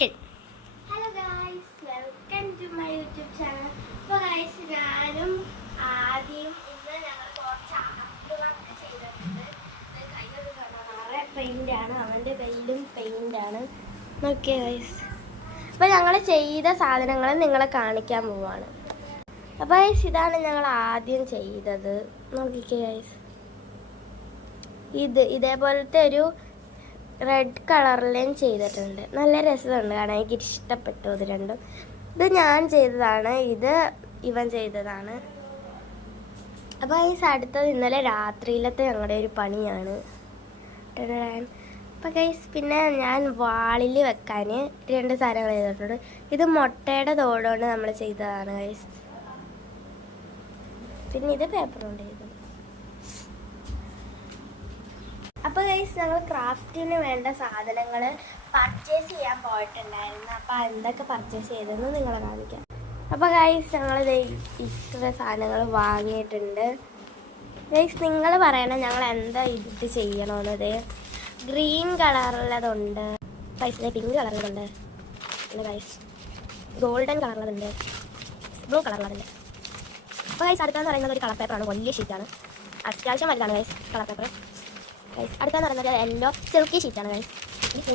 Action. Hello guys, welcome to my YouTube channel. അപ്പോൾ guys, ഞാനും ആദ്യം ഇന്ന് ഞങ്ങൾ കുറച്ച് ആർട്ട് വർക്ക് ചെയ്തിട്ടുണ്ട്. കയ്യൊക്കെ കാണാൻ നിറയെ പെയിൻ്റാണ്, അവൻ്റെ കയ്യിലും പെയിൻ്റാണ്. നോക്കിയേ ഗായ്സ്. അപ്പോൾ ഞങ്ങൾ ചെയ്ത സാധനങ്ങൾ നിങ്ങളെ കാണിക്കാൻ പോവാണ്. അപ്പോൾ ഗായ്സ്, ഇതാണ് ഞങ്ങൾ ആദ്യം ചെയ്തത്. നോക്കിക്കേ ഗായ്സ്, ഇതേപോലത്തെ ഒരു റെഡ് കളറിലും ചെയ്തിട്ടുണ്ട്. നല്ല രസമുണ്ട് കാണാൻ, എനിക്ക് ഇഷ്ടപ്പെട്ടു ഇത് രണ്ടും. ഇത് ഞാൻ ചെയ്തതാണ്, ഇത് ഇവൻ ചെയ്തതാണ്. അപ്പോൾ ഈ അടുത്തത് ഇന്നലെ രാത്രിയിലത്തെ ഞങ്ങളുടെ ഒരു പണിയാണ്. അപ്പോൾ ഗൈസ്, പിന്നെ ഞാൻ വാളിൽ വെക്കാൻ 2 സാധനങ്ങൾ ചെയ്തിട്ടുണ്ട്. ഇത് മുട്ടയുടെ തോടുകൊണ്ട് നമ്മൾ ചെയ്തതാണ് ഗൈസ്. പിന്നെ ഇത് പേപ്പർ കൊണ്ട് ചെയ്തത്. അപ്പോൾ ഗൈസ്, ഞങ്ങൾ ക്രാഫ്റ്റിന് വേണ്ട സാധനങ്ങൾ പർച്ചേസ് ചെയ്യാൻ പോയിട്ടുണ്ടായിരുന്നു. അപ്പോൾ എന്തൊക്കെ പർച്ചേസ് ചെയ്തെന്ന് നിങ്ങളെ കാണിക്കാം. അപ്പോൾ ഗൈസ്, ഞങ്ങളിത് ഇത്ര സാധനങ്ങൾ വാങ്ങിയിട്ടുണ്ട്. ഗൈസ്, നിങ്ങൾ പറയണം ഞങ്ങൾ എന്താ ഇത് ചെയ്യണമെന്നത്. ഗ്രീൻ കളറുള്ളതുണ്ട്, ഗൈസ് പിങ്ക് കളറുള്ളതുണ്ട്, പിന്നെ ഗൈസ് ഗോൾഡൻ കളറുള്ളതുണ്ട്, ബ്ലൂ കളറുള്ളതുണ്ട്. അപ്പോൾ ഗൈസ്, അടുത്തെന്ന് പറയുന്നത് ഒരു കളർ പേപ്പറാണ്, വലിയ ഷീറ്റാണ്, അത്യാവശ്യം വലുതാണ് ഗൈസ് കളർ പേപ്പർ. ഗൈസ്, അടുത്തെന്ന് പറയുന്നത് യെല്ലോ സിൽക്കി ഷീറ്റാണ് ഗൈസ്.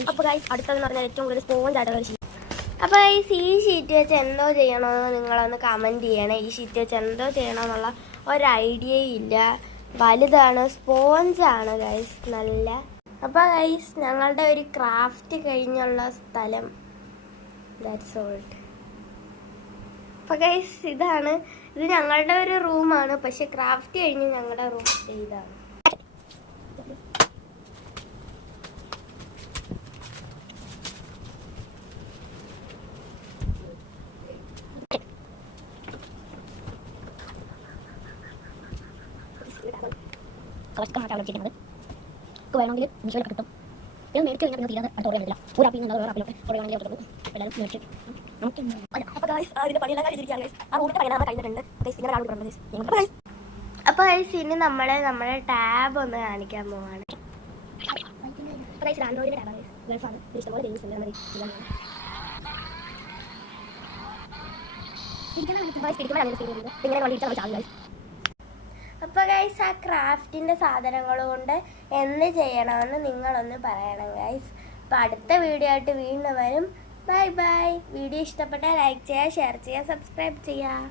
അപ്പോൾ ഗൈസ്, അടുത്തതെന്ന് പറഞ്ഞാൽ ഏറ്റവും കൂടുതൽ സ്പോഞ്ച് ആയിട്ടുള്ള ഒരു ഷീറ്റ്. അപ്പോൾ ഗൈസ്, ഈ ഷീറ്റ് വെച്ച് എന്തോ ചെയ്യണമെന്ന് നിങ്ങളൊന്ന് കമൻറ്റ് ചെയ്യണേ. ഈ ഷീറ്റ് വെച്ച് എന്തോ ചെയ്യണമെന്നുള്ള ഒരു ഐഡിയയും ഇല്ല. വലുതാണ്, സ്പോഞ്ചാണ് ഗൈസ്, നല്ല. അപ്പോൾ ഗൈസ്, ഞങ്ങളുടെ ഒരു ക്രാഫ്റ്റ് കഴിഞ്ഞുള്ള സ്ഥലം, ദാറ്റ്സ് ഓൾ. അപ്പോൾ ഗൈസ്, ഇത് ഞങ്ങളുടെ ഒരു റൂമാണ്, പക്ഷെ ക്രാഫ്റ്റ് കഴിഞ്ഞ് ഞങ്ങളുടെ റൂം ഇതാണ്. കളക്ഷനായിട്ടാണ് വെച്ചിരിക്കുന്നത്. നമുക്ക് വേണമെങ്കിൽ മീഷോയിലൊക്കെ കിട്ടും. ഇത് മേടിച്ച് കഴിഞ്ഞാൽ പിന്നെ തീരാതെ അടുത്ത് ഓർഡർ ഒരു ആപ്പിൽ നിന്ന് ആപ്പിലോട്ട് കുറേ വേണമെങ്കിൽ എല്ലാവരും മേടിച്ച് നമുക്ക്. അപ്പോൾ ഗൈസ്, അതിൻ്റെ പണിയെല്ലാം കഴിഞ്ഞിരിക്കുകയാണ് ഗൈസ്. ആ റൂട്ടിൻ്റെ പണി നമ്മൾ കഴിഞ്ഞിട്ടുണ്ട്. ഗൈസ്, ഇങ്ങനെ ഒരാൾ പറഞ്ഞത്. അപ്പോൾ ഗൈസ്, ഇനി നമ്മുടെ ടാബ് ഒന്ന് കാണിക്കാൻ പോവാണ്. അപ്പോൾ ഗൈസ്, ആൻഡ്രോയിഡിൻ്റെ ടാബാണ് ഗൾഫാണ്. ഇഷ്ടംപോലെ ഗെയിംസ് ഉണ്ട്. ഇങ്ങനെ കൊണ്ടിരിച്ചാൽ നമ്മൾ ചാർജ്. അപ്പോൾ ഗൈസ്, ആ ക്രാഫ്റ്റിൻ്റെ സാധനങ്ങൾ കൊണ്ട് എന്ത് ചെയ്യണമെന്ന് നിങ്ങളൊന്ന് പറയണം ഗൈസ്. അപ്പോൾ അടുത്ത വീഡിയോ ആയിട്ട് വീണ്ടും വരും. Bye bye. വീഡിയോ ഇഷ്ടപ്പെട്ടാൽ ലൈക്ക് ചെയ്യുക, ഷെയർ ചെയ്യുക, സബ്സ്ക്രൈബ് ചെയ്യുക.